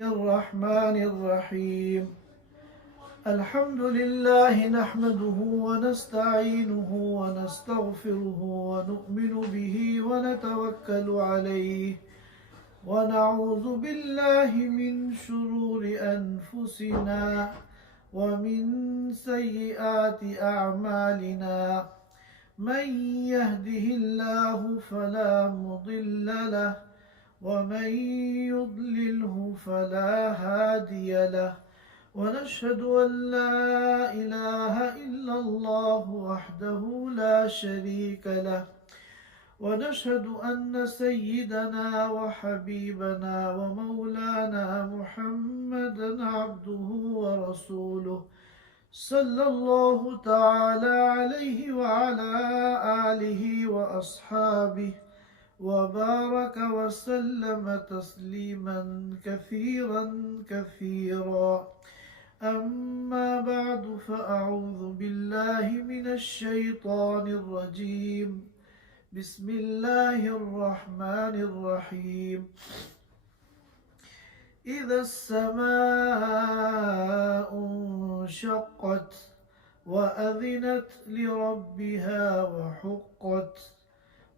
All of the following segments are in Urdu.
الرحمن الرحيم. الحمد لله نحمده ونستعينه ونستغفره ونؤمن به ونتوكل عليه ونعوذ بالله من شرور أنفسنا ومن سيئات أعمالنا. من يهده الله فلا مضل له ومن يضلله فلا هادي له، ونشهد أن لا إله إلا الله وحده لا شريك له، ونشهد أن سيدنا وحبيبنا ومولانا محمدا عبده ورسوله، صلى الله تعالى عليه وعلى آله وأصحابه وبارك وسلم تسليما كثيرا كثيرا. أما بعد، فأعوذ بالله من الشيطان الرجيم. بسم الله الرحمن الرحيم. إذا السماء انشقت وأذنت لربها وحقت،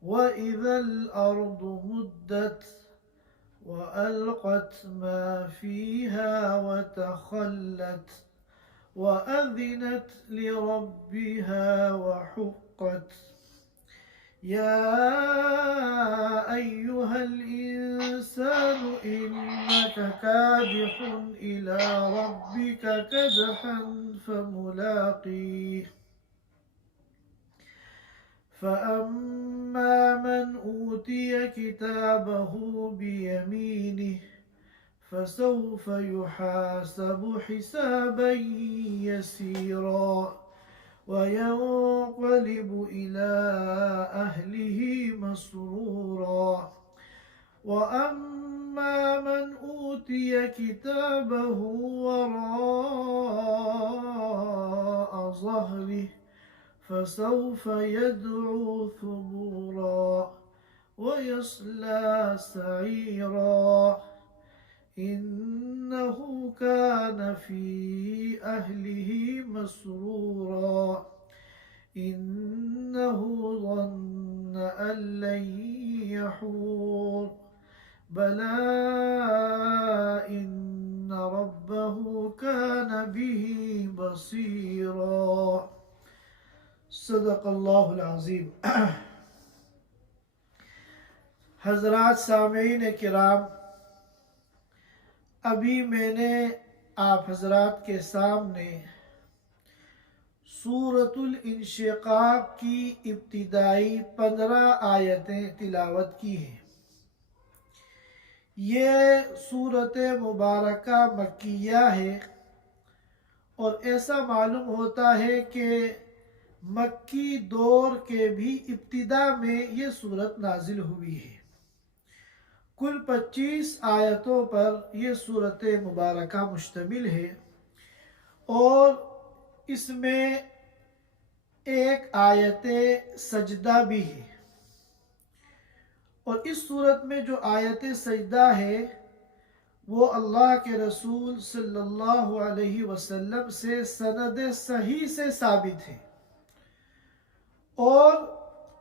وإذا الأرض مدت وألقت ما فيها وتخلت، وأذنت لربها وحقت. يا أيها الإنسان إنك كادح إلى ربك كدحا فملاقيه. فأما من أوتي كتابه بيمينه فسوف يحاسب حسابا يسيرا وينقلب إلى أهله مسرورا. وأما من أوتي كتابه وراء ظهره فسوف يدعو ثبورا ويصلى سعيرا، إنه كان في أهله مسرورا، إنه ظن أن لن يحور، بلى إن ربه كان به بصيرا. صدق اللہ العظیم. حضرات سامعین کرام، ابھی میں نے آپ حضرات کے سامنے سورۃ الانشقاق کی ابتدائی 15 آیتیں تلاوت کی ہیں. یہ سورۃ مبارکہ مکیہ ہے، اور ایسا معلوم ہوتا ہے کہ مکی دور کے بھی ابتدا میں یہ سورت نازل ہوئی ہے. کل 25 آیتوں پر یہ سورت مبارکہ مشتمل ہے، اور اس میں ایک آیت سجدہ بھی ہے. اور اس سورت میں جو آیت سجدہ ہے وہ اللہ کے رسول صلی اللہ علیہ وسلم سے سند صحیح سے ثابت ہے، اور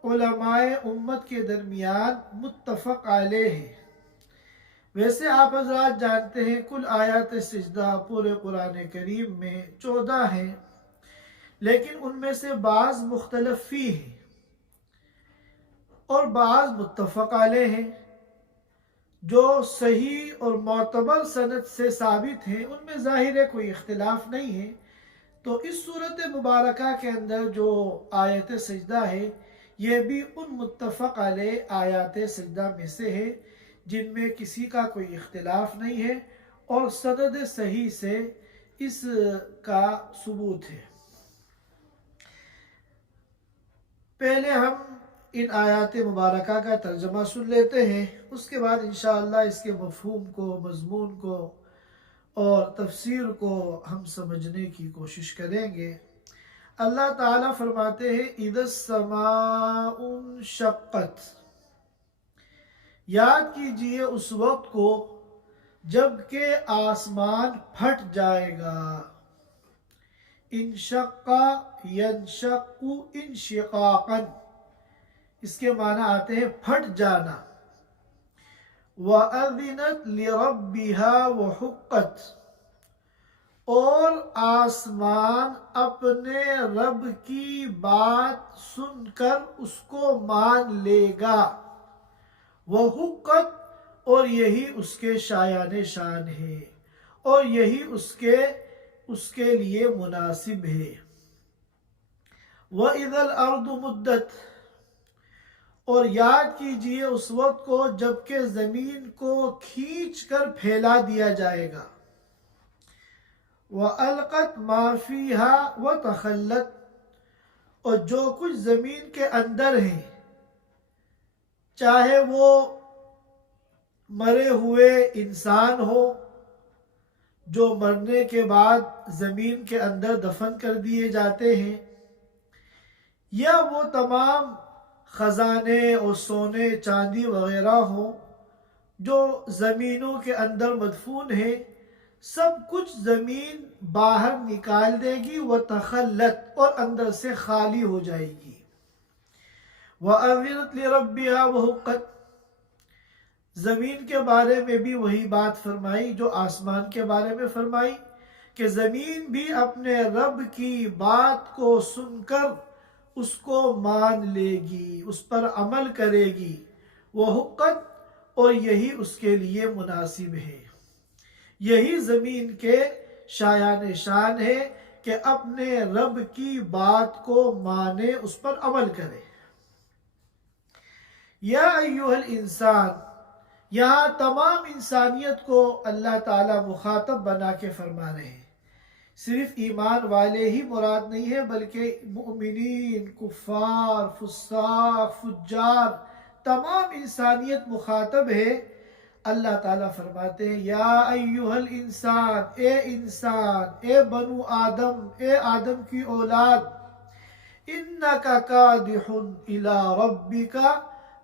علماء امت کے درمیان متفق علیہ ہے. ویسے آپ حضرات جانتے ہیں کل آیات سجدہ پورے قرآن کریم میں 14 ہیں، لیکن ان میں سے بعض مختلف فی ہیں اور بعض متفق علیہ ہیں. جو صحیح اور معتبر سند سے ثابت ہیں ان میں ظاہر ہے کوئی اختلاف نہیں ہے. تو اس صورت مبارکہ کے اندر جو آیت سجدہ ہے یہ بھی ان متفق علیہ آیات سجدہ میں سے ہے جن میں کسی کا کوئی اختلاف نہیں ہے، اور سند صحیح سے اس کا ثبوت ہے. پہلے ہم ان آیات مبارکہ کا ترجمہ سن لیتے ہیں، اس کے بعد انشاءاللہ اس کے مفہوم کو، مضمون کو اور تفسیر کو ہم سمجھنے کی کوشش کریں گے. اللہ تعالیٰ فرماتے ہیں اِذَا السَّمَاءُ انشَقَّتْ. یاد کیجئے اس وقت کو جبکہ آسمان پھٹ جائے گا. انشق ینشق انشقاقا، اس کے معنی آتے ہیں پھٹ جانا. وَأَذِنَتْ لِرَبِّهَا وَحُقَّتْ، اور آسمان اپنے رب کی بات سن کر اس کو مان لے گا. وَحُقَّتْ، اور یہی اس کے شایان شان ہے اور یہی اس کے لیے مناسب ہے. وَإِذَا الْأَرْضُ مُدَّتْ، اور یاد کیجئے اس وقت کو جبکہ زمین کو کھینچ کر پھیلا دیا جائے گا. وَأَلْقَتْ مَا فِيهَا وَتَخَلَّتْ، اور جو کچھ زمین کے اندر ہیں، چاہے وہ مرے ہوئے انسان ہو جو مرنے کے بعد زمین کے اندر دفن کر دیے جاتے ہیں، یا وہ تمام خزانے اور سونے چاندی وغیرہ ہوں جو زمینوں کے اندر مدفون ہیں، سب کچھ زمین باہر نکال دے گی. وَتَخَلَّتْ، اور اندر سے خالی ہو جائے گی. وَأَذِنَتْ لِرَبِّهَا وَحُقَّتْ، زمین کے بارے میں بھی وہی بات فرمائی جو آسمان کے بارے میں فرمائی کہ زمین بھی اپنے رب کی بات کو سن کر اس کو مان لے گی، اس پر عمل کرے گی. وَحُقَّتْ، اور یہی اس کے لیے مناسب ہے. یہی زمین کے شایان شان ہے کہ اپنے رب کی بات کو مانے، اس پر عمل کرے. یا ایھا الانسان، یہاں تمام انسانیت کو اللہ تعالیٰ مخاطب بنا کے فرما رہے ہیں. صرف ایمان والے ہی مراد نہیں ہے، بلکہ مؤمنین، کفار، فساق، فجار، تمام انسانیت مخاطب ہے. اللہ تعالیٰ فرماتے ہیں یا ایھا الانسان، اے انسان، اے بنو آدم، اے آدم کی اولاد، انک کادح الی ربک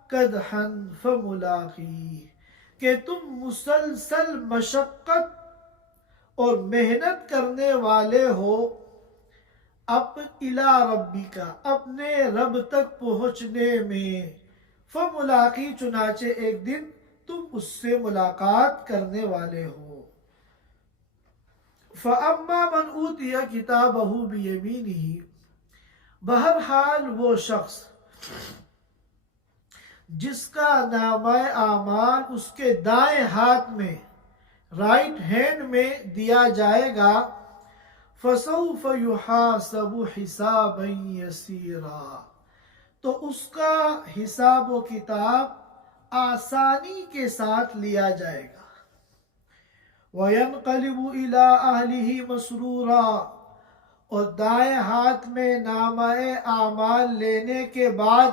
کدحا فملاقیہ، کہ تم مسلسل مشقت اور محنت کرنے والے ہو الی ربک، اپنے رب تک پہنچنے میں. فملاقی، چنانچہ ایک دن تم اس سے ملاقات کرنے والے ہو. فَأَمَّا مَنْ أُوتِيَ كِتَابَهُ بِيَمِينِهِ، بہرحال وہ شخص جس کا نامہ اعمال اس کے دائیں ہاتھ میں، رائٹ ہینڈ میں دیا جائے گا. فَسَوْفَ يُحَاسَبُ حِسَابًا يَسِيرًا، تو اس کا حساب و کتاب آسانی کے ساتھ لیا جائے گا. وَيَنْقَلِبُ إِلَىٰ أَهْلِهِ مَسْرُورًا، اور دائیں ہاتھ میں نامہ اعمال لینے کے بعد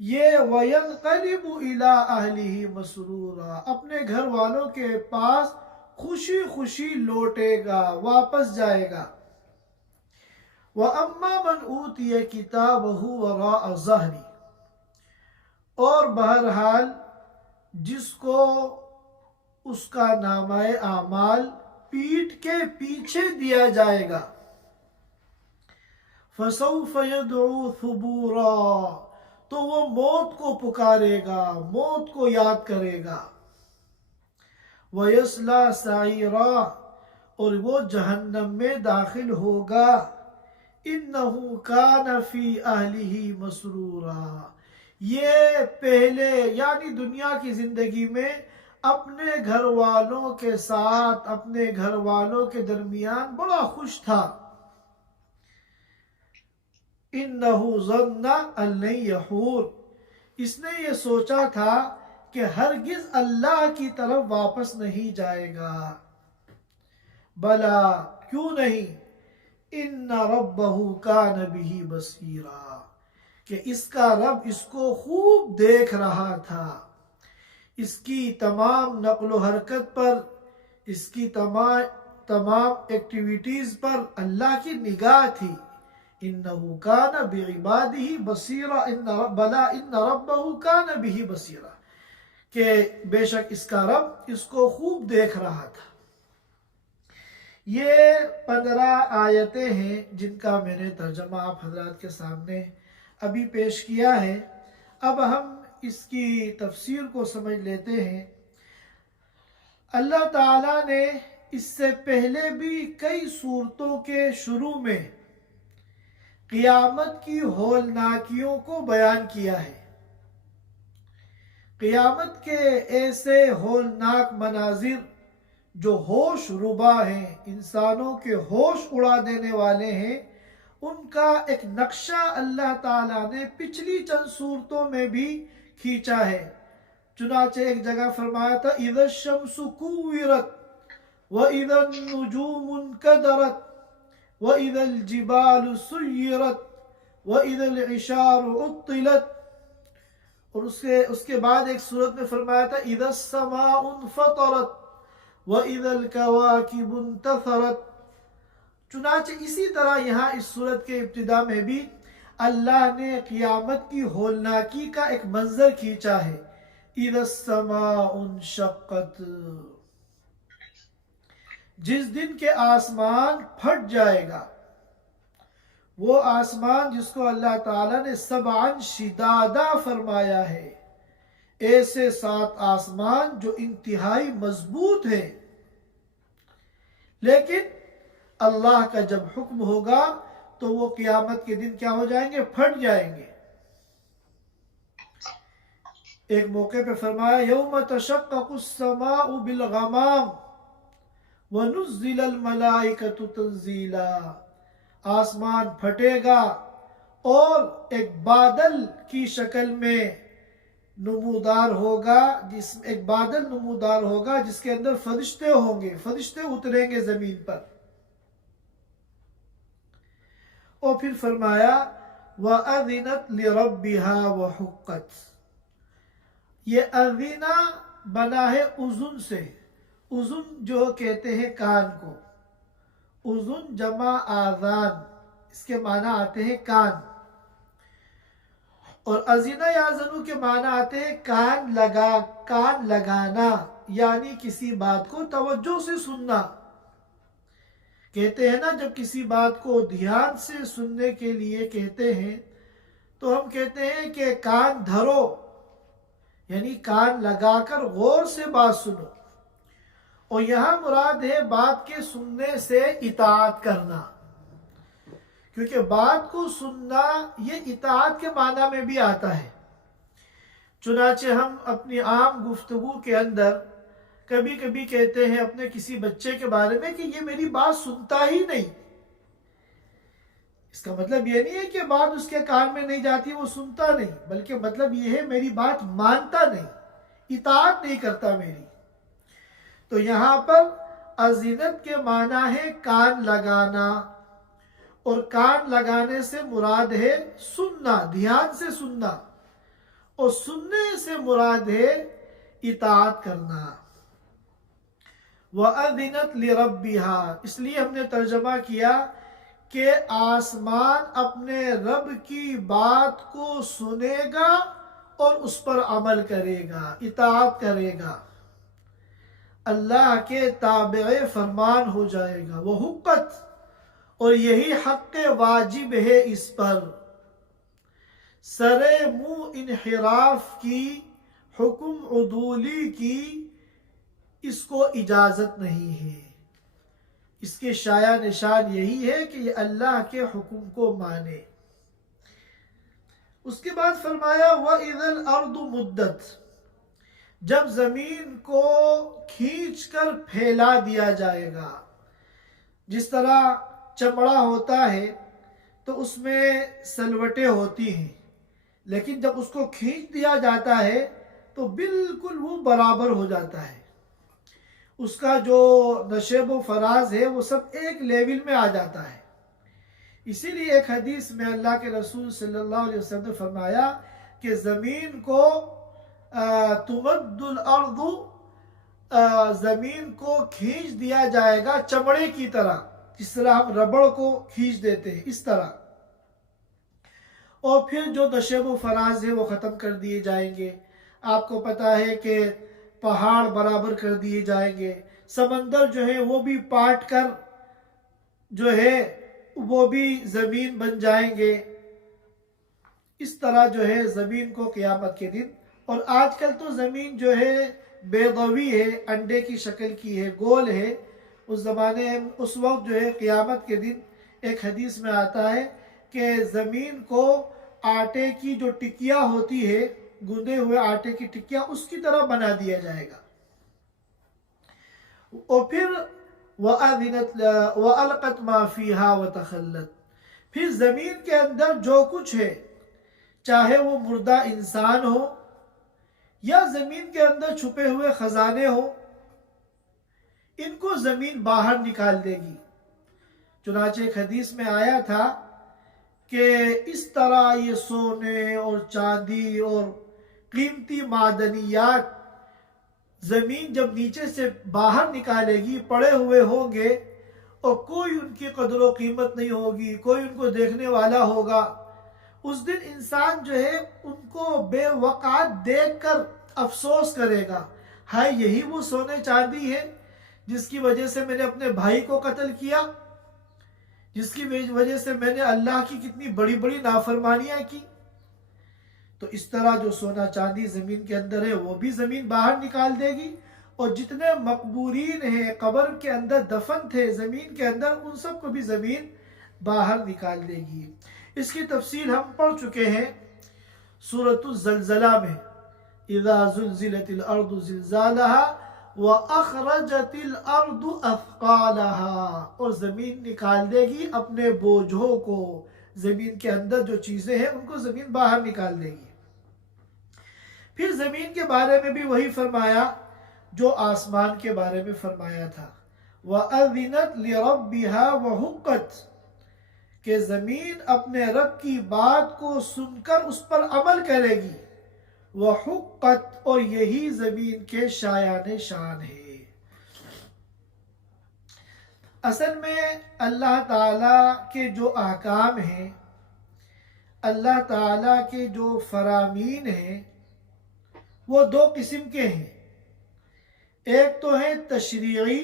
یہ وَيَنْقَلِبُ إِلَىٰ أَهْلِهِ مَسْرُورًا، اپنے گھر والوں کے پاس خوشی خوشی لوٹے گا، واپس جائے گا. وَأَمَّا مَنْ أُوتِيَ كِتَابَهُ وَرَاءَ ظَهْرِهِ، اور بہرحال جس کو اس کا نامہ اعمال پیٹھ کے پیچھے دیا جائے گا. فَسَوْفَ يَدْعُو ثُبُورًا، تو وہ موت کو پکارے گا، موت کو یاد کرے گا. وَيَصْلَىٰ سَعِيرًا، اور وہ جہنم میں داخل ہوگا. إِنَّهُ كَانَ فِي أَهْلِهِ مَسْرُورًا، یہ پہلے یعنی دنیا کی زندگی میں اپنے گھر والوں کے ساتھ، اپنے گھر والوں کے درمیان بڑا خوش تھا. إِنَّهُ ظَنَّ أَن لَّن يَحُورَ، اس نے یہ سوچا تھا کہ ہرگز اللہ کی طرف واپس نہیں جائے گا. بلا، کیوں نہیں، إِنَّ رَبَّهُ كَانَ بِهِ بَصِيرًا، کہ اس کا رب اس کو خوب دیکھ رہا تھا. اس کی تمام نقل و حرکت پر، اس کی تمام ایکٹیویٹیز پر اللہ کی نگاہ تھی. إِنَّهُ كَانَ بِعِبَادِهِ بَصِيرًا، بَلَا إِنَّ رَبَّهُ كَانَ بِهِ بَصِيرًا، کہ بے شک اس کا رب اس کو خوب دیکھ رہا تھا۔ یہ 15 آیتیں ہیں جن کا میں نے ترجمہ آپ حضرات کے سامنے ابھی پیش کیا ہے۔ اب ہم اس کی تفسیر کو سمجھ لیتے ہیں۔ اللہ تعالیٰ نے اس سے پہلے بھی کئی صورتوں کے شروع میں قیامت کی ہولناکیوں کو بیان کیا ہے۔ قیامت کے ایسے ہولناک مناظر جو ہوش ربا ہیں، انسانوں کے ہوش اڑا دینے والے ہیں، ان کا ایک نقشہ اللہ تعالیٰ نے پچھلی چند صورتوں میں بھی کھینچا ہے۔ چنانچہ ایک جگہ فرمایا تھا اِذَا الشَّمْسُ كُوِّرَتْ وَإِذَا النُّجُومُ انْكَدَرَتْ وَإِذَا الْجِبَالُ سُيِّرَتْ وَإِذَا الْعِشَارُ عُطِّلَتْ، اور اس کے بعد ایک صورت میں فرمایا تھا اِذَا السَّمَاءُ انْفَطَرَتْ وَإِذَا الْكَوَاكِبُ انْتَثَرَتْ۔ چنانچہ اسی طرح یہاں اس صورت کے ابتدا میں بھی اللہ نے قیامت کی ہولناکی کا ایک منظر کھینچا ہے۔ اِذَا السَّمَاءُ انشَقَّتْ، جس دن کے آسمان پھٹ جائے گا، وہ آسمان جس کو اللہ تعالیٰ نے سبعاً شدادا فرمایا ہے، ایسے 7 آسمان جو انتہائی مضبوط ہیں، لیکن اللہ کا جب حکم ہوگا تو وہ قیامت کے دن کیا ہو جائیں گے؟ پھٹ جائیں گے۔ ایک موقع پہ فرمایا یوم تشقق السماء بالغمام ونزل الملائکۃ تنزیلا، آسمان پھٹے گا اور ایک بادل کی شکل میں نمودار ہوگا، ایک بادل نمودار ہوگا جس کے اندر فرشتے ہوں گے، فرشتے اتریں گے زمین پر۔ اور پھر فرمایا وَأَذِنَتْ لِرَبِّهَا وَحُقَّتْ، یہ اذینہ بنا ہے اذن سے، اذن جو کہتے ہیں کان کو، اذن جمع آذان، اس کے معنی آتے ہیں کان، اور اذینہ یا اذنو کے معنی آتے ہیں کان لگانا، یعنی کسی بات کو توجہ سے سننا۔ کہتے ہیں نا جب کسی بات کو دھیان سے سننے کے لیے کہتے ہیں تو ہم کہتے ہیں کہ کان دھرو، یعنی کان لگا کر غور سے بات سنو، اور یہاں مراد ہے بات کے سننے سے اطاعت کرنا، کیونکہ بات کو سننا یہ اطاعت کے معنی میں بھی آتا ہے۔ چنانچہ ہم اپنی عام گفتگو کے اندر کبھی کبھی کہتے ہیں اپنے کسی بچے کے بارے میں کہ یہ میری بات سنتا ہی نہیں۔ اس کا مطلب یہ نہیں ہے کہ بات اس کے کان میں نہیں جاتی وہ سنتا نہیں، بلکہ مطلب یہ ہے میری بات مانتا نہیں، اطاعت نہیں کرتا میری۔ تو یہاں پر اذینت کے معنی ہے کان لگانا، اور کان لگانے سے مراد ہے سننا، دھیان سے سننا، اور سننے سے مراد ہے اطاعت کرنا۔ وَأَذِنَتْ لِرَبِّهَا، اس لیے ہم نے ترجمہ کیا کہ آسمان اپنے رب کی بات کو سنے گا اور اس پر عمل کرے گا، اطاعت کرے گا، اللہ کے تابع فرمان ہو جائے گا۔ وہ حقت، اور یہی حق واجب ہے اس پر، سرے منہ انحراف کی، حکم عدولی کی اس کو اجازت نہیں ہے۔ اس کے شایع نشان یہی ہے کہ یہ اللہ کے حکم کو مانے۔ اس کے بعد فرمایا وَإِذَا الْأَرْضُ مُدَّتْ، جب زمین کو کھینچ کر پھیلا دیا جائے گا۔ جس طرح چمڑا ہوتا ہے تو اس میں سلوٹیں ہوتی ہیں، لیکن جب اس کو کھینچ دیا جاتا ہے تو بالکل وہ برابر ہو جاتا ہے، اس کا جو نشیب و فراز ہے وہ سب ایک لیول میں آ جاتا ہے۔ اسی لیے ایک حدیث میں اللہ کے رسول صلی اللہ علیہ وسلم نے فرمایا کہ زمین کو تمد الارض، زمین کو کھینچ دیا جائے گا چمڑے کی طرح، جس طرح ہم ربڑ کو کھینچ دیتے ہیں اس طرح، اور پھر جو نشیب و فراز ہے وہ ختم کر دیے جائیں گے۔ آپ کو پتا ہے کہ پہاڑ برابر کر دیے جائیں گے، سمندر جو ہے وہ بھی پاٹ کر جو ہے وہ بھی زمین بن جائیں گے۔ اس طرح جو ہے زمین کو قیامت کے دن، اور آج کل تو زمین جو ہے بیضوی ہے، انڈے کی شکل کی ہے، گول ہے۔ اس زمانے اس وقت جو ہے قیامت کے دن ایک حدیث میں آتا ہے کہ زمین کو آٹے کی جو ٹکیا ہوتی ہے، گندے ہوئے آٹے کی ٹکیا، اس کی طرح بنا دیا جائے گا۔ اور پھر وَأَلْقَتْ مَا فِيهَا وَتَخَلَّتْ، پھر زمین کے اندر جو کچھ ہے، چاہے وہ مردہ انسان ہو یا زمین کے اندر چھپے ہوئے خزانے ہو، ان کو زمین باہر نکال دے گی۔ چنانچہ ایک حدیث میں آیا تھا کہ اس طرح یہ سونے اور چاندی اور قیمتی معدنیات زمین جب نیچے سے باہر نکالے گی، پڑے ہوئے ہوں گے اور کوئی ان کی قدر و قیمت نہیں ہوگی، کوئی ان کو دیکھنے والا ہوگا۔ اس دن انسان جو ہے ان کو بے وقعت دیکھ کر افسوس کرے گا، ہائے یہی وہ سونے چاندی ہے جس کی وجہ سے میں نے اپنے بھائی کو قتل کیا، جس کی وجہ سے میں نے اللہ کی کتنی بڑی بڑی نافرمانیاں کی۔ تو اس طرح جو سونا چاندی زمین کے اندر ہے وہ بھی زمین باہر نکال دے گی، اور جتنے مقبورین ہیں، قبر کے اندر دفن تھے زمین کے اندر، ان سب کو بھی زمین باہر نکال دے گی۔ اس کی تفصیل ہم پڑھ چکے ہیں سورۃ الزلزلہ میں، اذا زلزلت الارض زلزالها وَأَخْرَجَتِ الْأَرْضُ أَثْقَالَهَا، اور زمین نکال دے گی اپنے بوجھوں کو، زمین کے اندر جو چیزیں ہیں ان کو زمین باہر نکال دے گی۔ پھر زمین کے بارے میں بھی وہی فرمایا جو آسمان کے بارے میں فرمایا تھا، وَأَذِنَتْ لِرَبِّهَا وَحُقَّتْ، کہ زمین اپنے رب کی بات کو سن کر اس پر عمل کرے گی، وَحُقَّتْ، اور یہی زمین کے شایان شان ہے۔ اصل میں اللہ تعالیٰ کے جو احکام ہیں، اللہ تعالیٰ کے جو فرامین ہیں، وہ دو قسم کے ہیں، ایک تو ہے تشریعی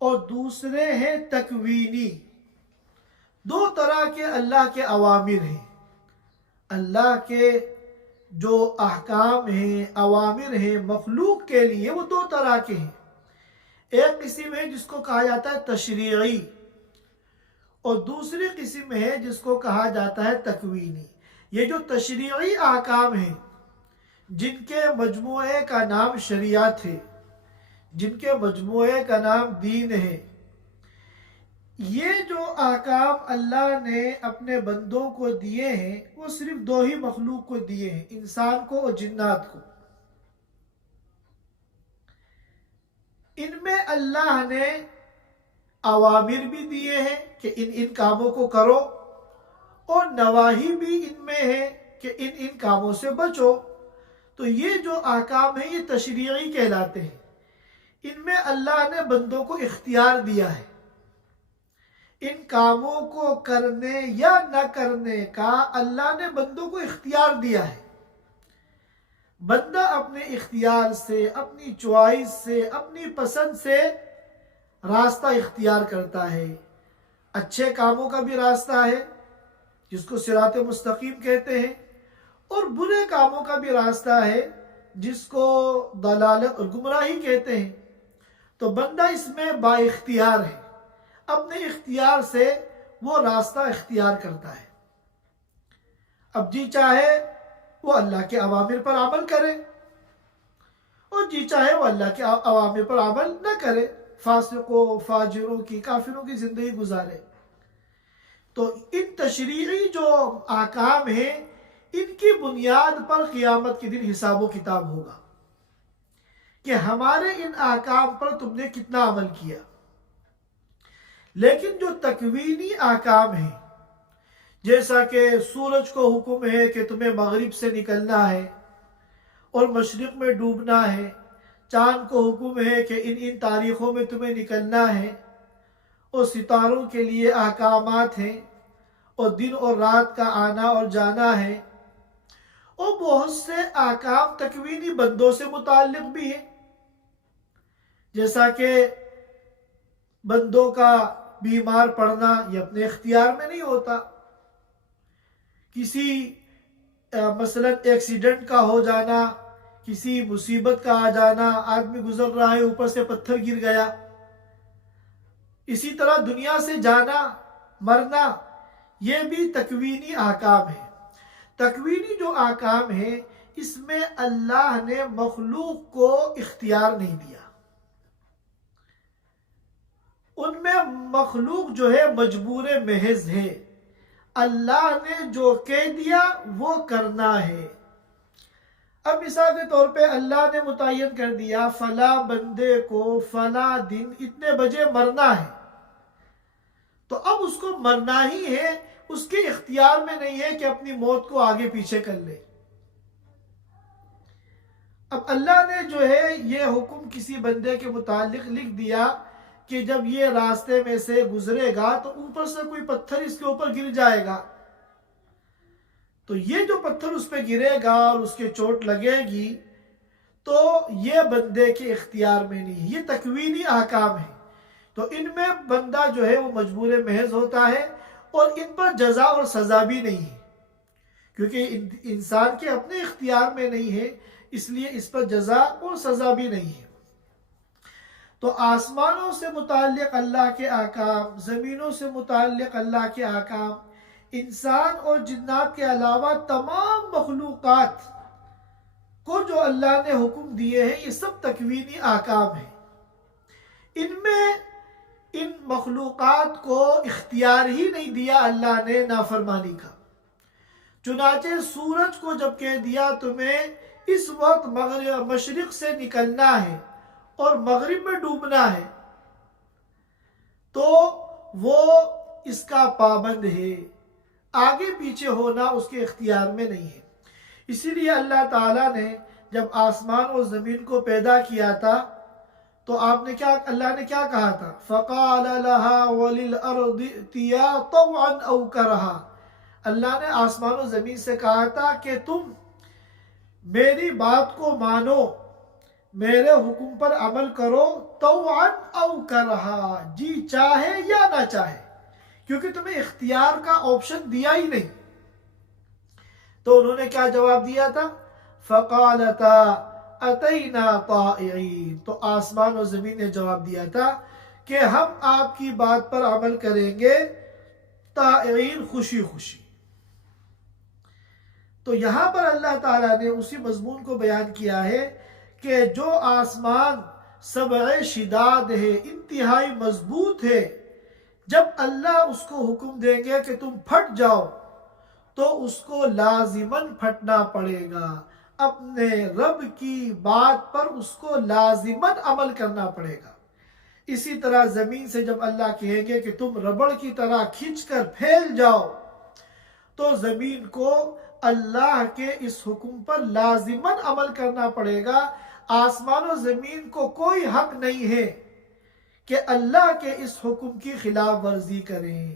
اور دوسرے ہیں تکوینی۔ دو طرح کے اللہ کے اوامر ہیں، اللہ کے جو احکام ہیں، اوامر ہیں مخلوق کے لیے، وہ دو طرح کے ہیں۔ ایک قسم ہے جس کو کہا جاتا ہے تشریعی، اور دوسری قسم ہے جس کو کہا جاتا ہے تکوینی۔ یہ جو تشریعی احکام ہیں، جن کے مجموعے کا نام شریعت ہے، جن کے مجموعے کا نام دین ہے، یہ جو احکام اللہ نے اپنے بندوں کو دیے ہیں، وہ صرف دو ہی مخلوق کو دیے ہیں، انسان کو اور جنات کو۔ ان میں اللہ نے اوامر بھی دیے ہیں کہ ان کاموں کو کرو، اور نواہی بھی ان میں ہے کہ ان کاموں سے بچو۔ تو یہ جو احکام ہیں یہ تشریعی کہلاتے ہیں، ان میں اللہ نے بندوں کو اختیار دیا ہے، ان کاموں کو کرنے یا نہ کرنے کا اللہ نے بندوں کو اختیار دیا ہے۔ بندہ اپنے اختیار سے، اپنی چوائس سے، اپنی پسند سے راستہ اختیار کرتا ہے۔ اچھے کاموں کا بھی راستہ ہے جس کو صراط مستقیم کہتے ہیں، اور برے کاموں کا بھی راستہ ہے جس کو ضلالت اور گمراہی کہتے ہیں۔ تو بندہ اس میں با اختیار ہے، اپنے اختیار سے وہ راستہ اختیار کرتا ہے۔ اب جی چاہے وہ اللہ کے اوامر پر عمل کرے، اور جی چاہے وہ اللہ کے اوامر پر عمل نہ کرے، فاسقوں، فاجروں کی، کافروں کی زندگی گزارے۔ تو ان تشریعی جو احکام ہیں، ان کی بنیاد پر قیامت کے دن حساب و کتاب ہوگا کہ ہمارے ان احکام پر تم نے کتنا عمل کیا۔ لیکن جو تکوینی احکام ہیں، جیسا کہ سورج کو حکم ہے کہ تمہیں مغرب سے نکلنا ہے اور مشرق میں ڈوبنا ہے، چاند کو حکم ہے کہ ان تاریخوں میں تمہیں نکلنا ہے، اور ستاروں کے لیے احکامات ہیں، اور دن اور رات کا آنا اور جانا ہے، اور بہت سے احکام تکوینی بندوں سے متعلق بھی ہیں، جیسا کہ بندوں کا بیمار پڑنا یہ اپنے اختیار میں نہیں ہوتا، کسی مثلا ایکسیڈنٹ کا ہو جانا، کسی مصیبت کا آ جانا، آدمی گزر رہا ہے اوپر سے پتھر گر گیا، اسی طرح دنیا سے جانا مرنا یہ بھی تکوینی احکام ہے۔ تکوینی جو احکام ہیں اس میں اللہ نے مخلوق کو اختیار نہیں دیا، ان میں مخلوق جو ہے مجبور محض ہے، اللہ نے جو کہہ دیا وہ کرنا ہے۔ اب مثال کے طور پہ اللہ نے متعین کر دیا فلاں بندے کو فلاں دن اتنے بجے مرنا ہے، تو اب اس کو مرنا ہی ہے، اس کے اختیار میں نہیں ہے کہ اپنی موت کو آگے پیچھے کر لے۔ اب اللہ نے جو ہے یہ حکم کسی بندے کے متعلق لکھ دیا کہ جب یہ راستے میں سے گزرے گا تو اوپر سے کوئی پتھر اس کے اوپر گر جائے گا، تو یہ جو پتھر اس پہ گرے گا اور اس کے چوٹ لگے گی تو یہ بندے کے اختیار میں نہیں، یہ تکوینی احکام ہے، تو ان میں بندہ جو ہے وہ مجبور محض ہوتا ہے اور ان پر جزا اور سزا بھی نہیں ہے، کیونکہ انسان کے اپنے اختیار میں نہیں ہے، اس لیے اس پر جزا اور سزا بھی نہیں ہے۔ تو آسمانوں سے متعلق اللہ کے احکام، زمینوں سے متعلق اللہ کے احکام، انسان اور جنات کے علاوہ تمام مخلوقات کو جو اللہ نے حکم دیے ہیں یہ سب تکوینی احکام ہیں، ان میں ان مخلوقات کو اختیار ہی نہیں دیا اللہ نے نافرمانی کا۔ چنانچہ سورج کو جب کہہ دیا تمہیں اس وقت مشرق سے نکلنا ہے اور مغرب میں ڈوبنا ہے، تو وہ اس کا پابند ہے، آگے پیچھے ہونا اس کے اختیار میں نہیں ہے۔ اسی لیے اللہ تعالیٰ نے جب آسمان اور زمین کو پیدا کیا تھا تو اللہ نے کیا کہا تھا؟ فَقَالَ لَهَا وَلِلْأَرْضِ ائْتِيَا طَوْعًا أَوْ كَرْهًا، اللہ نے آسمان و زمین سے کہا تھا کہ تم میری بات کو مانو، میرے حکم پر عمل کرو، طوعاً او کرہا، جی چاہے یا نہ چاہے، کیونکہ تمہیں اختیار کا آپشن دیا ہی نہیں۔ تو انہوں نے کیا جواب دیا تھا؟ فَقَالَتَا أَتَيْنَا طَائِعِينَ، تو آسمان و زمین نے جواب دیا تھا کہ ہم آپ کی بات پر عمل کریں گے، طائعین خوشی خوشی۔ تو یہاں پر اللہ تعالیٰ نے اسی مضمون کو بیان کیا ہے کہ جو آسمان سبع شداد ہے، انتہائی مضبوط ہے، جب اللہ اس کو حکم دیں گے کہ تم پھٹ جاؤ تو اس کو لازماً پھٹنا پڑے گا، اپنے رب کی بات پر اس کو لازماً عمل کرنا پڑے گا۔ اسی طرح زمین سے جب اللہ کہیں گے کہ تم ربڑ کی طرح کھنچ کر پھیل جاؤ تو زمین کو اللہ کے اس حکم پر لازماً عمل کرنا پڑے گا۔ آسمان و زمین کو کوئی حق نہیں ہے کہ اللہ کے اس حکم کی خلاف ورزی کریں۔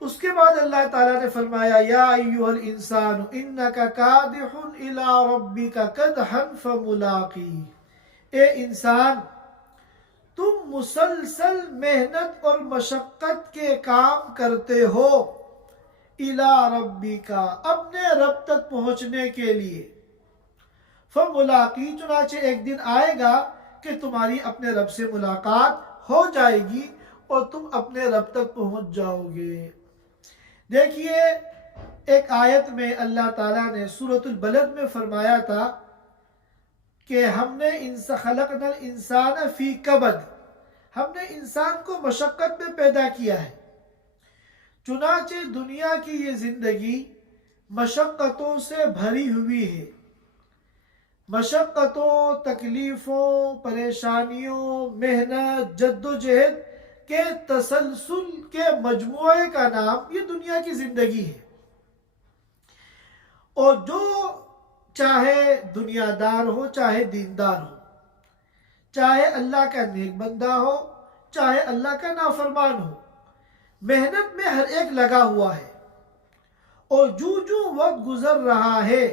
اس کے بعد اللہ تعالیٰ نے فرمایا یا ایھا الانسان انک کادح الی ربک کدحا فملاقیہ، اے انسان تم مسلسل محنت اور مشقت کے کام کرتے ہو، الی ربک، اپنے رب تک پہنچنے کے لیے، فملاقی، چنانچہ ایک دن آئے گا کہ تمہاری اپنے رب سے ملاقات ہو جائے گی اور تم اپنے رب تک پہنچ جاؤ گے۔ دیکھیے ایک آیت میں اللہ تعالیٰ نے سورۃ البلد میں فرمایا تھا کہ ہم نے خلقنا الانسان فی کبد، ہم نے انسان کو مشقت میں پیدا کیا ہے۔ چنانچہ دنیا کی یہ زندگی مشقتوں سے بھری ہوئی ہے، مشقتوں، تکلیفوں، پریشانیوں، محنت، جد و جہد کے تسلسل کے مجموعے کا نام یہ دنیا کی زندگی ہے۔ اور جو چاہے دنیا دار ہو، چاہے دیندار ہو، چاہے اللہ کا نیک بندہ ہو، چاہے اللہ کا نافرمان ہو، محنت میں ہر ایک لگا ہوا ہے، اور جو جو وقت گزر رہا ہے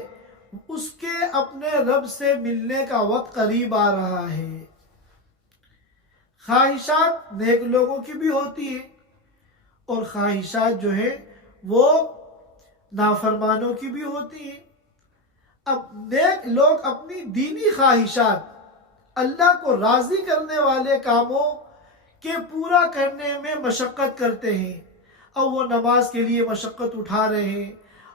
اس کے اپنے رب سے ملنے کا وقت قریب آ رہا ہے۔ خواہشات نیک لوگوں کی بھی ہوتی ہیں اور خواہشات جو ہے وہ نافرمانوں کی بھی ہوتی ہیں۔ اب نیک لوگ اپنی دینی خواہشات اللہ کو راضی کرنے والے کاموں کے پورا کرنے میں مشقت کرتے ہیں۔ اب وہ نماز کے لیے مشقت اٹھا رہے ہیں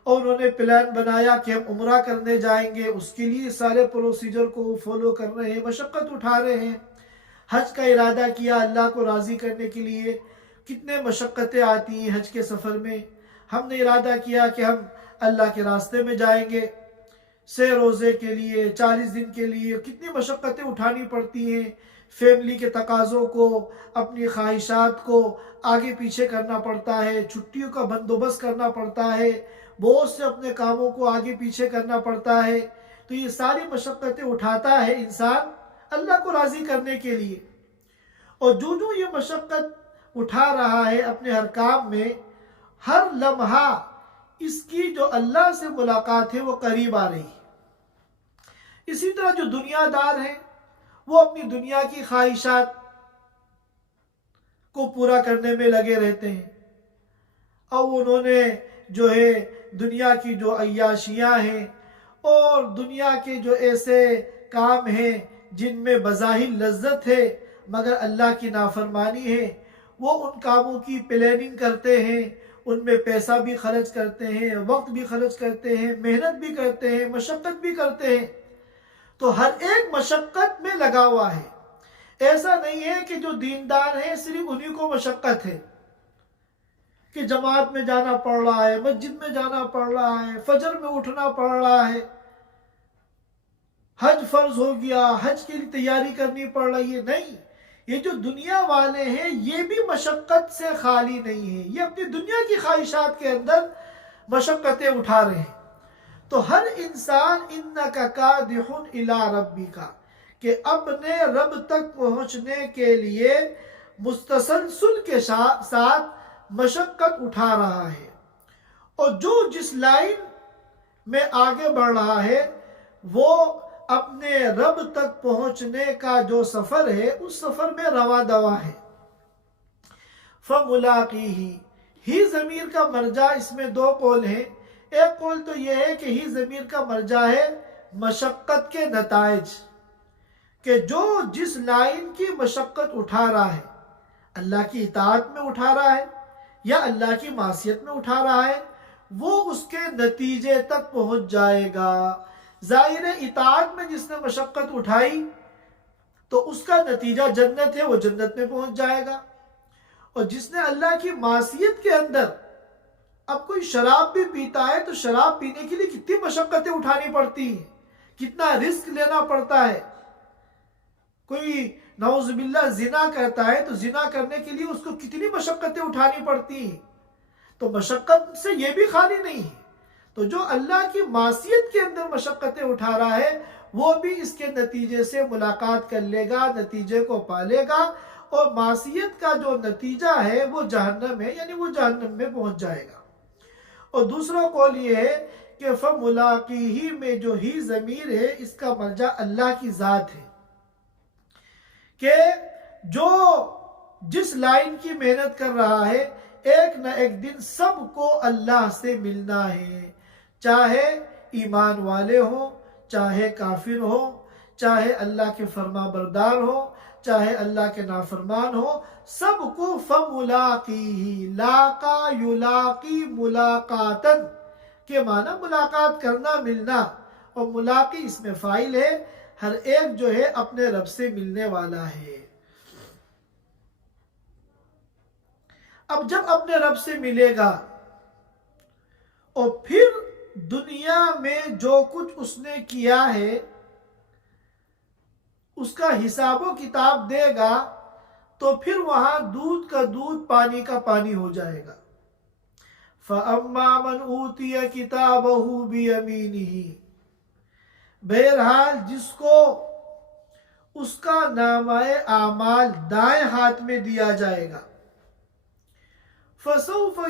اور انہوں نے پلان بنایا کہ ہم عمرہ کرنے جائیں گے، اس کے لیے سارے پروسیجر کو فالو کر رہے ہیں، مشقت اٹھا رہے ہیں۔ حج کا ارادہ کیا اللہ کو راضی کرنے کے لیے، کتنے مشقتیں آتی ہیں حج کے سفر میں۔ ہم نے ارادہ کیا کہ ہم اللہ کے راستے میں جائیں گے 6 روزے کے لیے، 40 دن کے لیے، کتنی مشقتیں اٹھانی پڑتی ہیں۔ فیملی کے تقاضوں کو، اپنی خواہشات کو آگے پیچھے کرنا پڑتا ہے، چھٹیوں کا بندوبست کرنا پڑتا ہے، بہت سے اپنے کاموں کو آگے پیچھے کرنا پڑتا ہے۔ تو یہ ساری مشقتیں اٹھاتا ہے انسان اللہ کو راضی کرنے کے لیے، اور جو جو یہ مشقت اٹھا رہا ہے اپنے ہر کام میں، ہر لمحہ اس کی جو اللہ سے ملاقات ہے وہ قریب آ رہی ہے۔ اسی طرح جو دنیا دار ہیں وہ اپنی دنیا کی خواہشات کو پورا کرنے میں لگے رہتے ہیں، اور انہوں نے جو ہے دنیا کی جو عیاشیاں ہیں اور دنیا کے جو ایسے کام ہیں جن میں بظاہر لذت ہے مگر اللہ کی نافرمانی ہے، وہ ان کاموں کی پلاننگ کرتے ہیں، ان میں پیسہ بھی خرچ کرتے ہیں، وقت بھی خرچ کرتے ہیں، محنت بھی کرتے ہیں، مشقت بھی کرتے ہیں۔ تو ہر ایک مشقت میں لگا ہوا ہے۔ ایسا نہیں ہے کہ جو دیندار ہیں صرف انہی کو مشقت ہے کہ جماعت میں جانا پڑ رہا ہے، مسجد میں جانا پڑ رہا ہے، فجر میں اٹھنا پڑ رہا ہے، حج فرض ہو گیا، حج کے لیے تیاری کرنی پڑ رہی ہے۔ نہیں، یہ جو دنیا والے ہیں یہ بھی مشقت سے خالی نہیں ہیں، یہ اپنی دنیا کی خواہشات کے اندر مشقتیں اٹھا رہے ہیں۔ تو ہر انسان انکا کادح الی ربک، کہ اپنے رب تک پہنچنے کے لیے مستسلسل کے ساتھ مشقت اٹھا رہا ہے، اور جو جس لائن میں آگے بڑھ رہا ہے وہ اپنے رب تک پہنچنے کا جو سفر ہے اس سفر میں رواں دواں ہے۔ فَمُلَاقِيهِ، ہی ضمیر کا مرجع، اس میں 2 قول ہیں۔ ایک قول تو یہ ہے کہ ہی ضمیر کا مرجع ہے مشقت کے نتائج، کہ جو جس لائن کی مشقت اٹھا رہا ہے، اللہ کی اطاعت میں اٹھا رہا ہے یا اللہ کی معصیت میں اٹھا رہا ہے، وہ اس کے نتیجے تک پہنچ جائے گا۔ ظاہر اطاعت میں جس نے مشقت اٹھائی تو اس کا نتیجہ جنت ہے، وہ جنت میں پہنچ جائے گا۔ اور جس نے اللہ کی معصیت کے اندر، اب کوئی شراب بھی پیتا ہے تو شراب پینے کے لیے کتنی مشقتیں اٹھانی پڑتی ہیں، کتنا رسک لینا پڑتا ہے۔ کوئی نعوذ باللہ زنا کرتا ہے تو زنا کرنے کے لیے اس کو کتنی مشقتیں اٹھانی پڑتی ہیں۔ تو مشقت سے یہ بھی خالی نہیں ہے۔ تو جو اللہ کی معصیت کے اندر مشقتیں اٹھا رہا ہے وہ بھی اس کے نتیجے سے ملاقات کر لے گا، نتیجے کو پالے گا، اور معصیت کا جو نتیجہ ہے وہ جہنم ہے، یعنی وہ جہنم میں پہنچ جائے گا۔ اور دوسرا قول یہ ہے کہ فَمُلَاقِيهِ میں جو ہی ضمیر ہے اس کا مرجع اللہ کی ذات ہے، کہ جو جس لائن کی محنت کر رہا ہے ایک نہ ایک دن سب کو اللہ سے ملنا ہے، چاہے ایمان والے ہوں، چاہے کافر ہوں، چاہے اللہ کے فرما بردار ہوں، چاہے اللہ کے نافرمان ہوں، سب کو فَمُلَاقِيهِ، لاقا یلاقی ملاقاتن کے معنی ملاقات کرنا، ملنا، اور ملاقی اس میں فاعل ہے، ہر ایک جو ہے اپنے رب سے ملنے والا ہے۔ اب جب اپنے رب سے ملے گا اور پھر دنیا میں جو کچھ اس نے کیا ہے اس کا حساب و کتاب دے گا، تو پھر وہاں دودھ کا دودھ، پانی کا پانی ہو جائے گا۔ فَأَمَّا مَنْ أُوتِيَ كِتَابَهُ بِيَمِينِهِ، بہرحال جس کو اس کا نامہ اعمال دائیں ہاتھ میں دیا جائے گا، فسوف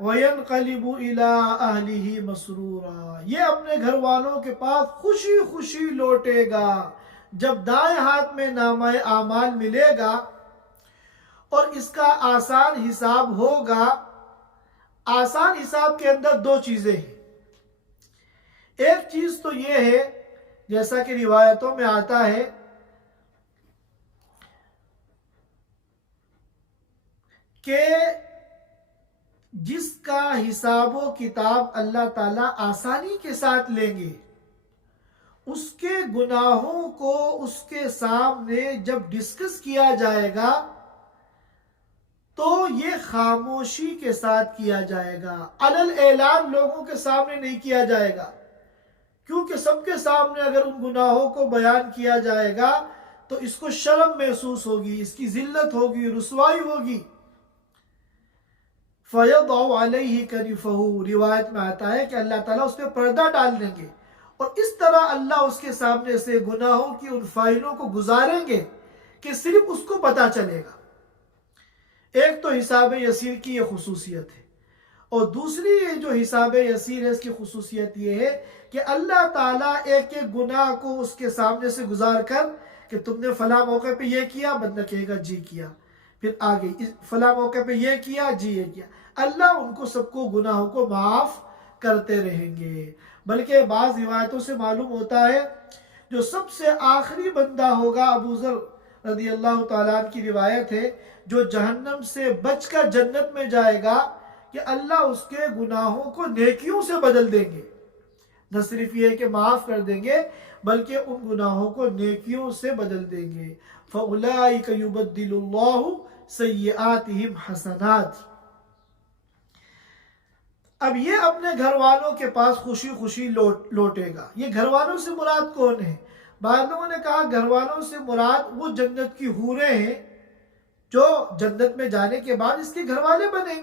وَيَنْقَلِبُ إِلَىٰ أَهْلِهِ مَسْرُورًا، یہ اپنے گھر والوں کے پاس خوشی خوشی لوٹے گا۔ جب دائیں ہاتھ میں نامہ اعمال ملے گا اور اس کا آسان حساب ہوگا، آسان حساب کے اندر دو چیزیں ہیں۔ ایک چیز تو یہ ہے، جیسا کہ روایتوں میں آتا ہے کہ جس کا حساب و کتاب اللہ تعالیٰ آسانی کے ساتھ لیں گے، اس کے گناہوں کو اس کے سامنے جب ڈسکس کیا جائے گا تو یہ خاموشی کے ساتھ کیا جائے گا، علل اعلان لوگوں کے سامنے نہیں کیا جائے گا، کیونکہ سب کے سامنے اگر ان گناہوں کو بیان کیا جائے گا تو اس کو شرم محسوس ہوگی، اس کی ذلت ہوگی، رسوائی ہوگی۔ فَيَضَعُ عَلَيْهِ كَنِفَهُ، روایت میں آتا ہے کہ اللہ تعالیٰ اس پہ پردہ ڈال دیں گے، اور اس طرح اللہ اس کے سامنے سے گناہوں کی ان فائلوں کو گزاریں گے کہ صرف اس کو پتہ چلے گا۔ ایک تو حساب یسیر کی یہ خصوصیت ہے، اور دوسری جو حساب یسیر ہے اس کی خصوصیت یہ ہے کہ اللہ تعالیٰ ایک ایک گناہ کو اس کے سامنے سے گزار کر کہ تم نے فلاں موقع پہ یہ کیا، بندہ کہے گا جی کیا، پھر آگے فلاں موقع پہ یہ کیا، جی یہ کیا، اللہ ان کو سب کو گناہوں کو معاف کرتے رہیں گے۔ بلکہ بعض روایتوں سے معلوم ہوتا ہے جو سب سے آخری بندہ ہوگا، ابو ذر رضی اللہ تعالیٰ عنہ کی روایت ہے، جو جہنم سے بچ کر جنت میں جائے گا کہ اللہ اس کے گناہوں کو نیکیوں سے بدل دیں گے، نہ صرف یہ کہ معاف کر دیں گے بلکہ ان گناہوں کو نیکیوں سے بدل دیں گے۔ فَأُولَٰئِكَ يُبَدِّلُ اللَّهُ سَيِّئَاتِهِمْ حَسَنَاتٍ۔ اب یہ اپنے گھر والوں کے پاس خوشی خوشی لوٹے گا۔ یہ گھر والوں سے مراد کون ہے؟ بعض لوگوں نے کہا گھر والوں سے مراد وہ جنت کی حوریں ہیں جو جنت میں جانے کے بعد اس کے گھر والے بنیں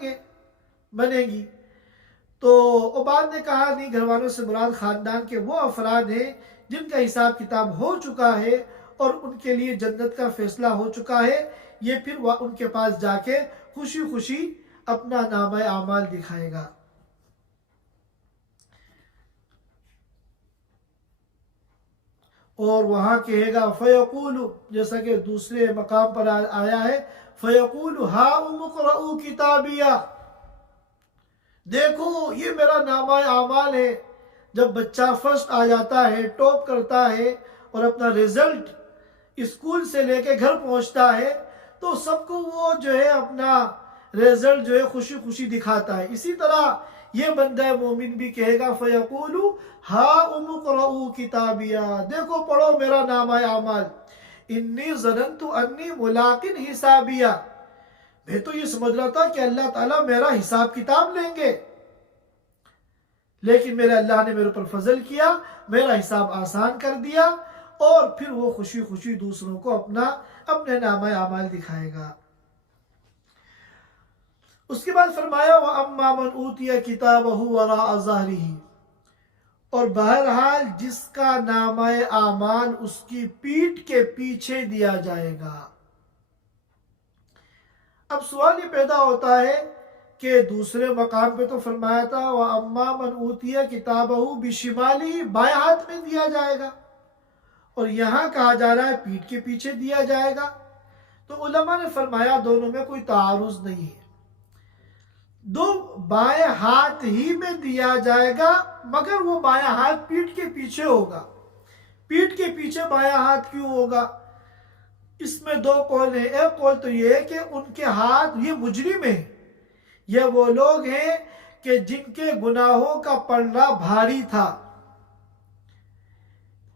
گی۔ تو بعض نے کہا نہیں، گھر والوں سے مراد خاندان کے وہ افراد ہیں جن کا حساب کتاب ہو چکا ہے اور ان کے لیے جنت کا فیصلہ ہو چکا ہے، یہ پھر وہ ان کے پاس جا کے خوشی خوشی اپنا نامہ اعمال دکھائے گا۔ اور وہاں کہے گا فَيَقُولُ، جیسا کہ دوسرے مقام پر آیا ہے، فَيَقُولُ هَاؤُمُ اقْرَءُوا کِتَابِیَہ، دیکھو یہ میرا نامہ اعمال ہے۔ جب بچہ فرسٹ آ جاتا ہے، ٹاپ کرتا ہے اور اپنا رزلٹ اسکول سے لے کے گھر پہنچتا ہے تو سب کو وہ جو ہے اپنا رزلٹ جو ہے خوشی خوشی دکھاتا ہے۔ اسی طرح یہ بندہ مومن بھی کہے گا فَيَقُولُ هَاؤُمُ اقْرَءُوا کِتَابِیَہ، دیکھو پڑھو میرا نامہ اعمال، اِنِّی ظَنَنْتُ أَنِّی مُلَاقٍ حِسَابِیَہ، میں تو یہ سمجھ رہا تھا کہ اللہ تعالیٰ میرا حساب کتاب لیں گے، لیکن میرے اللہ نے میرے پر فضل کیا، میرا حساب آسان کر دیا، اور پھر وہ خوشی خوشی دوسروں کو اپنے نامہ اعمال دکھائے گا۔ اس کے بعد فرمایا وَأَمَّا مَنْ أُوتِيَ كِتَابَهُ وَرَاءَ ظَهْرِهِ، اور بہرحال جس کا نامہ اعمال اس کی پیٹھ کے پیچھے دیا جائے گا۔ اب سوال یہ پیدا ہوتا ہے کہ دوسرے مقام پہ تو فرمایا تھا وَأَمَّا مَنْ أُوتِيَ كِتَابَهُ بِشِمَالِهِ، بائیں ہاتھ میں دیا جائے گا، اور یہاں کہا جا رہا ہے پیٹھ کے پیچھے دیا جائے گا۔ تو علماء نے فرمایا دونوں میں کوئی تعارض نہیں ہے، دو بائیں ہاتھ ہی میں دیا جائے گا، مگر وہ بائیں ہاتھ پیٹھ کے پیچھے ہوگا۔ پیٹھ کے پیچھے بائیں ہاتھ کیوں ہوگا؟ اس میں دو قول ہیں۔ ایک قول تو یہ ہے کہ ان کے ہاتھ، یہ مجرم ہیں، یہ وہ لوگ ہیں کہ جن کے گناہوں کا پلڑا بھاری تھا،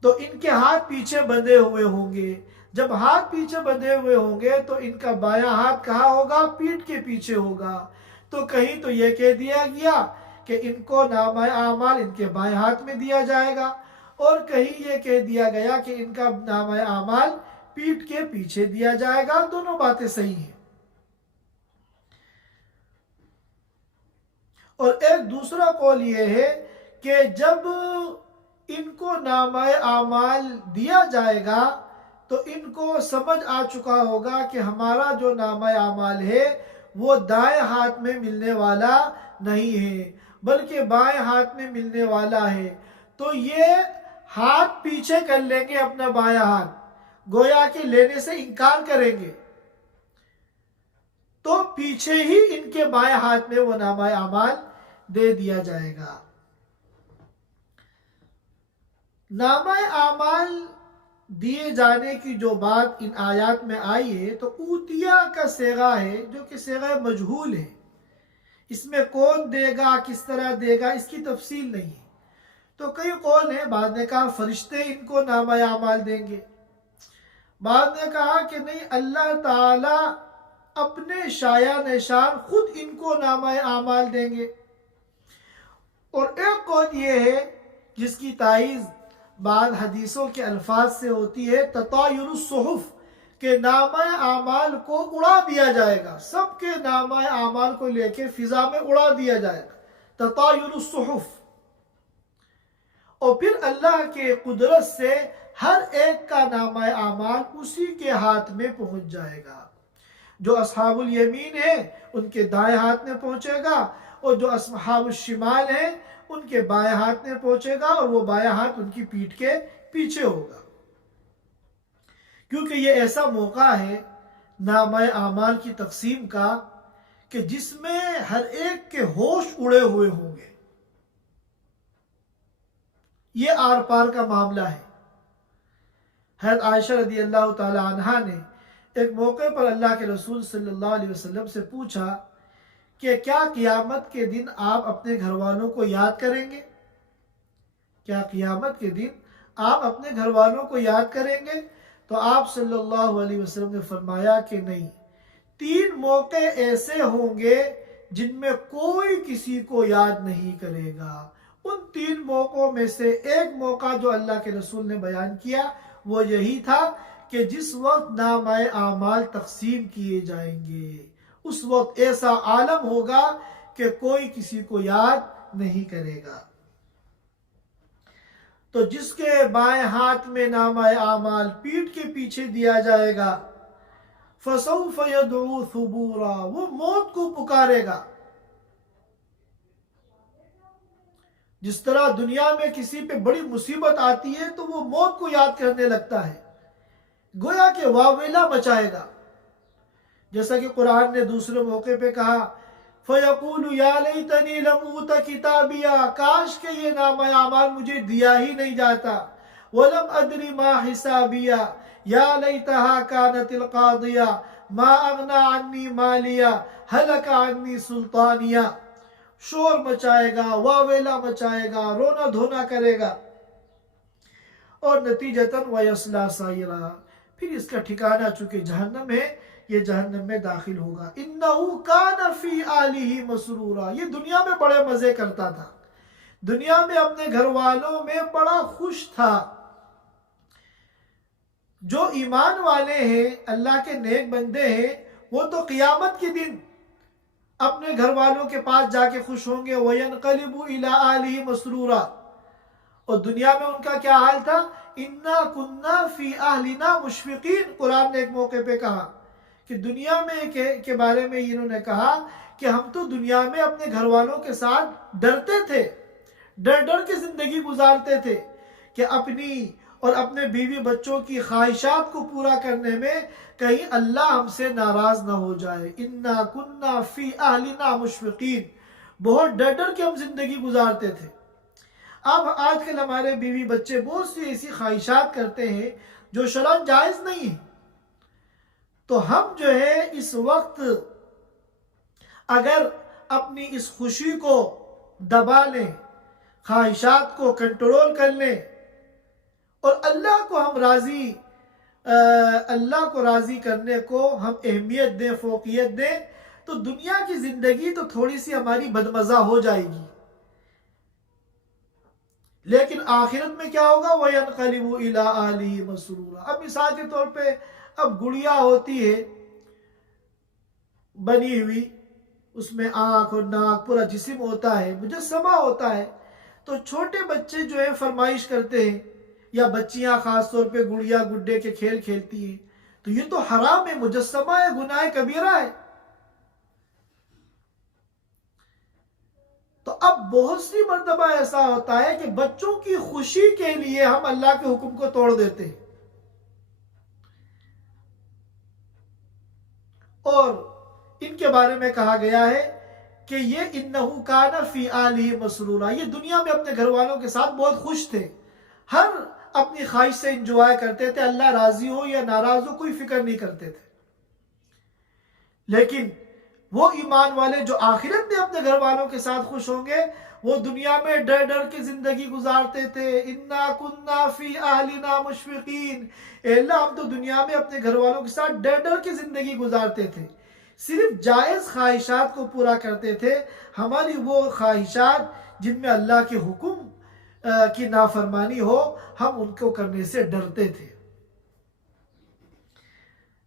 تو ان کے ہاتھ پیچھے بندھے ہوئے ہوں گے۔ جب ہاتھ پیچھے بندھے ہوئے ہوں گے تو ان کا بایاں ہاتھ کہاں ہوگا؟ پیٹھ کے پیچھے ہوگا۔ تو کہیں تو یہ کہہ دیا گیا کہ ان کو نامہ اعمال ان کے بائیں ہاتھ میں دیا جائے گا، اور کہیں یہ کہہ دیا گیا کہ ان کا نامہ اعمال پیٹھ کے پیچھے دیا جائے گا۔ دونوں باتیں صحیح ہیں۔ اور ایک دوسرا قول یہ ہے کہ جب ان کو نامہ اعمال دیا جائے گا تو ان کو سمجھ آ چکا ہوگا کہ ہمارا جو نامہ اعمال ہے وہ دائیں ہاتھ میں ملنے والا نہیں ہے بلکہ بائیں ہاتھ میں ملنے والا ہے، تو یہ ہاتھ پیچھے کر لیں گے اپنا بائیں ہاتھ، گویا کہ لینے سے انکار کریں گے، تو پیچھے ہی ان کے بائیں ہاتھ میں وہ نامہ اعمال دے دیا جائے گا۔ نامہ اعمال دیے جانے کی جو بات ان آیات میں آئی ہے تو اوتیا کا صیغہ ہے جو کہ صیغہ مجہول ہے، اس میں کون دے گا، کس طرح دے گا، اس کی تفصیل نہیں ہے۔ تو کئی قول ہیں، بعض نے کہا فرشتے ان کو نامہ اعمال دیں گے، بعض نے کہا کہ نہیں، اللہ تعالی اپنے شایع نشان خود ان کو نامہ اعمال دیں گے۔ اور ایک قول یہ ہے جس کی تائید بعض حدیثوں کے الفاظ سے ہوتی ہے، تطایر الصحف، کہ نامہ اعمال کو اڑا دیا جائے گا، سب کے نامہ اعمال کو لے کے فضا میں اڑا دیا جائے گا، تطایر الصحف، اور پھر اللہ کے قدرت سے ہر ایک کا نامہ اعمال اسی کے ہاتھ میں پہنچ جائے گا۔ جو اصحاب الیمین ہیں ان کے دائیں ہاتھ میں پہنچے گا، اور جو اصحاب الشمال ہیں ان کے بائیں ہاتھ میں پہنچے گا، اور وہ بائیں ہاتھ ان کی پیٹھ کے پیچھے ہوگا، کیونکہ یہ ایسا موقع ہے نامہ اعمال کی تقسیم کا کہ جس میں ہر ایک کے ہوش اڑے ہوئے ہوں گے۔ یہ آر پار کا معاملہ ہے۔ حضرت عائشہ رضی اللہ تعالی عنہا نے ایک موقع پر اللہ کے رسول صلی اللہ علیہ وسلم سے پوچھا کہ کیا قیامت کے دن آپ اپنے گھر والوں کو یاد کریں گے؟ کیا قیامت کے دن آپ اپنے گھر والوں کو یاد کریں گے؟ تو آپ صلی اللہ علیہ وسلم نے فرمایا کہ نہیں، 3 موقع ایسے ہوں گے جن میں کوئی کسی کو یاد نہیں کرے گا۔ ان 3 موقعوں میں سے ایک موقع جو اللہ کے رسول نے بیان کیا وہ یہی تھا کہ جس وقت نامہ اعمال تقسیم کیے جائیں گے، اس وقت ایسا عالم ہوگا کہ کوئی کسی کو یاد نہیں کرے گا۔ تو جس کے بائیں ہاتھ میں نامہ اعمال پیٹھ کے پیچھے دیا جائے گا، فَسَوْفَ يَدْعُو ثُبُورًا، وہ موت کو پکارے گا۔ جس طرح دنیا میں کسی پہ بڑی مصیبت آتی ہے تو وہ موت کو یاد کرنے لگتا ہے، گویا کہ واویلا مچائے گا، جیسا کہ قرآن نے دوسرے موقع پہ کہا، فَيَقُولُ يَا لَيْتَنِي لَمْ أُوتَ كِتَابِيَا، کاش کہ یہ نامہ اعمال مجھے دیا ہی نہیں جاتا، وَلَمْ أَدْرِ مَا حِسَابِيَا يَا لَيْتَهَا كَانَتِ الْقَاضِيَةَ مَا أَغْنَى عَنِّي مَالِيَا هَلَكَ عَنِّي سُلْطَانِيَا، شور مچائے گا، واویلا مچائے گا، رونا دھونا کرے گا، اور نتیجتاً وَيَصْلَىٰ سَعِيرًا، پھر اس کا ٹھکانہ چونکہ جہنم ہے، یہ جہنم میں داخل ہوگا۔ إِنَّهُ كَانَ فِي أَهْلِهِ مَسْرُورًا، یہ دنیا میں بڑے مزے کرتا تھا، دنیا میں اپنے گھر والوں میں بڑا خوش تھا۔ جو ایمان والے ہیں، اللہ کے نیک بندے ہیں، وہ تو قیامت کے دن اپنے گھر والوں کے پاس جا کے خوش ہوں گے، وَيَنْقَلِبُ إِلَىٰ أَهْلِهِ مَسْرُورًا، اور دنیا میں ان کا کیا حال تھا؟ إِنَّا كُنَّا فِي أَهْلِنَا مُشْفِقِينَ، قرآن نے ایک موقع پہ کہا کہ دنیا میں کے بارے میں انہوں نے کہا کہ ہم تو دنیا میں اپنے گھر والوں کے ساتھ ڈرتے تھے، ڈر ڈر کے زندگی گزارتے تھے کہ اپنی اور اپنے بیوی بچوں کی خواہشات کو پورا کرنے میں کہیں اللہ ہم سے ناراض نہ ہو جائے۔ اِنَّا كُنَّا فِي أَهْلِنَا مُشْفِقِينَ، بہت ڈر ڈر کے ہم زندگی گزارتے تھے۔ اب آج کل ہمارے بیوی بچے بہت سی ایسی خواہشات کرتے ہیں جو شرعاً جائز نہیں ہیں، تو ہم جو ہے اس وقت اگر اپنی اس خوشی کو دبا لیں، خواہشات کو کنٹرول کر لیں، اور اللہ کو راضی کرنے کو ہم اہمیت دیں، فوقیت دیں، تو دنیا کی زندگی تو تھوڑی سی ہماری بدمزہ ہو جائے گی، لیکن آخرت میں کیا ہوگا؟ وَيَنْقَلِبُ إِلَىٰ أَهْلِهِ مَسْرُورًا۔ اب مثال کے طور پہ اب گڑیا ہوتی ہے بنی ہوئی، اس میں آنکھ اور ناک پورا جسم ہوتا ہے، مجسمہ ہوتا ہے، تو چھوٹے بچے جو ہے فرمائش کرتے ہیں، یا بچیاں خاص طور پہ گڑیا گڈے کے کھیل کھیلتی ہیں، تو یہ تو حرام ہے، مجسمہ ہے، گناہ کبیرہ ہے۔ اب بہت سی مرتبہ ایسا ہوتا ہے کہ بچوں کی خوشی کے لیے ہم اللہ کے حکم کو توڑ دیتے ہیں، اور ان کے بارے میں کہا گیا ہے کہ یہ انہو کان فی آلہ مسرورا، یہ دنیا میں اپنے گھر والوں کے ساتھ بہت خوش تھے، ہر اپنی خواہش سے انجوائے کرتے تھے، اللہ راضی ہو یا ناراض ہو کوئی فکر نہیں کرتے تھے۔ لیکن وہ ایمان والے جو آخرت میں اپنے گھر والوں کے ساتھ خوش ہوں گے، وہ دنیا میں ڈر ڈر کے زندگی گزارتے تھے۔ انا کننا فی اہلنا مشفقین، اے اللہ ہم تو دنیا میں اپنے گھر والوں کے ساتھ ڈر ڈر کے زندگی گزارتے تھے، صرف جائز خواہشات کو پورا کرتے تھے، ہماری وہ خواہشات جن میں اللہ کے حکم کی نافرمانی ہو ہم ان کو کرنے سے ڈرتے تھے۔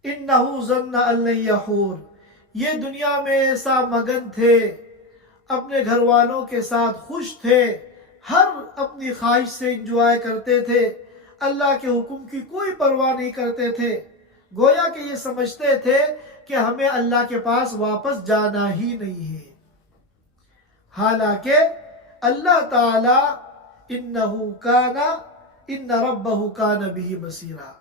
انہو ظن ان لن یحور، یہ دنیا میں ایسا مگن تھے، اپنے گھر والوں کے ساتھ خوش تھے، ہر اپنی خواہش سے انجوائے کرتے تھے، اللہ کے حکم کی کوئی پرواہ نہیں کرتے تھے، گویا کہ یہ سمجھتے تھے کہ ہمیں اللہ کے پاس واپس جانا ہی نہیں ہے، حالانکہ اللہ تعالی انہو کان ان ربہ کان بہ بصیرا،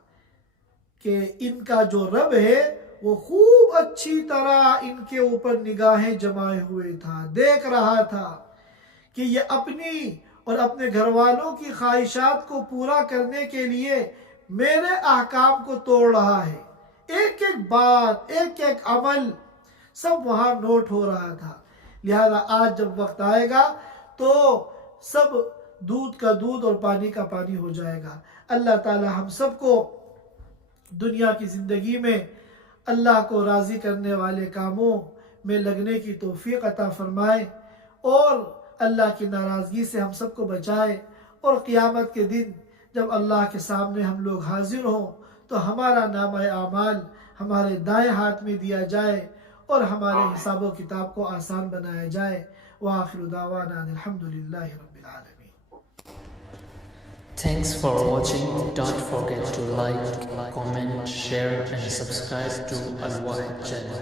کہ ان کا جو رب ہے وہ خوب اچھی طرح ان کے اوپر نگاہیں جمائے ہوئے تھا، دیکھ رہا تھا کہ یہ اپنی اور اپنے گھر والوں کی خواہشات کو پورا کرنے کے لیے میرے احکام کو توڑ رہا ہے، ایک ایک بات ایک ایک عمل سب وہاں نوٹ ہو رہا تھا۔ لہذا آج جب وقت آئے گا تو سب دودھ کا دودھ اور پانی کا پانی ہو جائے گا۔ اللہ تعالی ہم سب کو دنیا کی زندگی میں اللہ کو راضی کرنے والے کاموں میں لگنے کی توفیق عطا فرمائے، اور اللہ کی ناراضگی سے ہم سب کو بچائے، اور قیامت کے دن جب اللہ کے سامنے ہم لوگ حاضر ہوں تو ہمارا نامہ اعمال ہمارے دائیں ہاتھ میں دیا جائے اور ہمارے حساب و کتاب کو آسان بنایا جائے۔ وآخر دعوانا ان الحمدللہ رب العالمین۔ Thanks for watching. Don't forget to like, comment, share and subscribe to Al Wahid channel.